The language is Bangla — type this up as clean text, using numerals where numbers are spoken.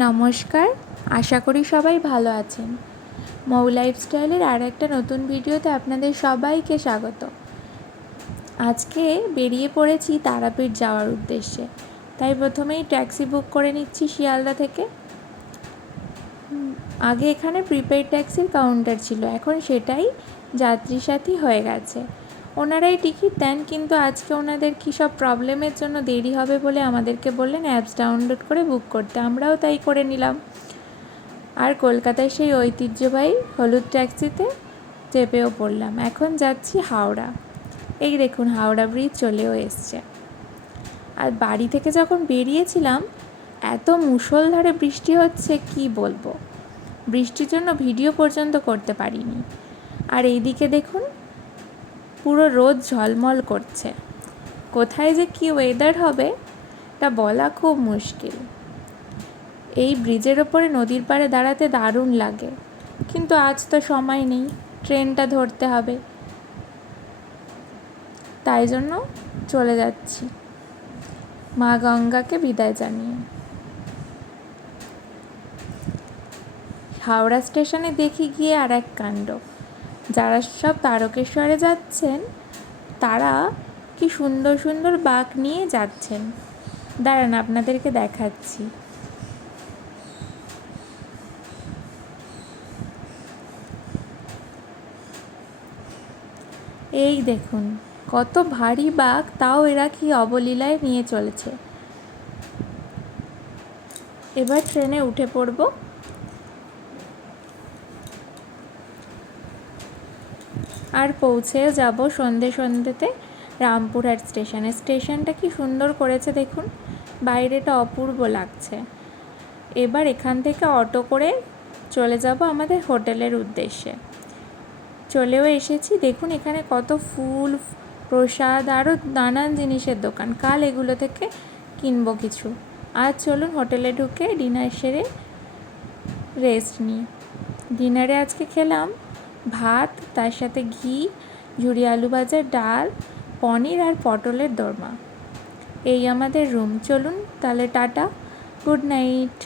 নমস্কার, আশা করি সবাই ভালো আছেন। মৌ লাইফস্টাইলের আর একটা নতুন ভিডিওতে আপনাদের সবাইকে স্বাগত। আজকে বেরিয়ে পড়েছি তারাপীঠ যাওয়ার উদ্দেশ্যে, তাই প্রথমেই ট্যাক্সি বুক করে নিচ্ছি শিয়ালদা থেকে। আগে এখানে প্রিপেইড ট্যাক্সির কাউন্টার ছিল, এখন সেটাই যাত্রী সাথী হয়ে গেছে। ওনারাই টিকিট দেন, কিন্তু আজকে ওনাদের কী সব প্রবলেমের জন্য দেরি হবে বলে আমাদেরকে বললেন অ্যাপস ডাউনলোড করে বুক করতে। আমরাও তাই করে নিলাম। আর কলকাতায় সেই ঐতিহ্যবাহী হলুদ ট্যাক্সিতে চেপেও পড়লাম। এখন যাচ্ছি হাওড়া। এই দেখুন, হাওড়া ব্রিজ চলেও এসছে। আর বাড়ি থেকে যখন বেরিয়েছিলাম এত মুষলধারে বৃষ্টি হচ্ছে, কি বলবো। বৃষ্টির জন্য ভিডিও পর্যন্ত করতে পারিনি। আর এইদিকে দেখুন, পুরো রোদ ঝলমল করছে। কোথায় যে কি ওয়েদার হবে তা বলা খুব মুশকিল। এই ব্রিজের ওপরে নদীর পাড়ে দাঁড়াতে দারুণ লাগে, কিন্তু আজ তো সময় নেই, ট্রেনটা ধরতে হবে। তাই জন্য চলে যাচ্ছি মা গঙ্গাকে বিদায় জানিয়ে। হাওড়া স্টেশনে দেখি গিয়ে আর এক কাণ্ড। যারা সব তারকেশ্বরে যাচ্ছেন তারা কি সুন্দর সুন্দর বাঁক নিয়ে যাচ্ছেন। দাঁড়ান, আপনাদেরকে দেখাচ্ছি। এই দেখুন, কত ভারী বাঁক, তাও এরা কি অবলীলায় নিয়ে চলেছে। এবার ট্রেনে উঠে পড়ব। আর পৌঁছেও যাব সন্ধেতে রামপুরহাট স্টেশনে। স্টেশনটা কি সুন্দর করেছে দেখুন, বাইরেটা অপূর্ব লাগছে। এবার এখান থেকে অটো করে চলে যাব আমাদের হোটেলের উদ্দেশ্যে। চলেও এসেছি। দেখুন এখানে কত ফুল, প্রসাদ, আরও নানান জিনিসের দোকান। কাল এগুলো থেকে কিনবো কিছু। আজ চলুন হোটেলে ঢুকে ডিনার সেরে রেস্ট নিই। ডিনারে আজকে খেলাম ভাত, তার সাথে ঘি, ঝুরি আলু ভাজা, ডাল, পনির আর পটলের দোরমা। এই আমাদের রুম। চলুন তাহলে, টাটা, গুড নাইট।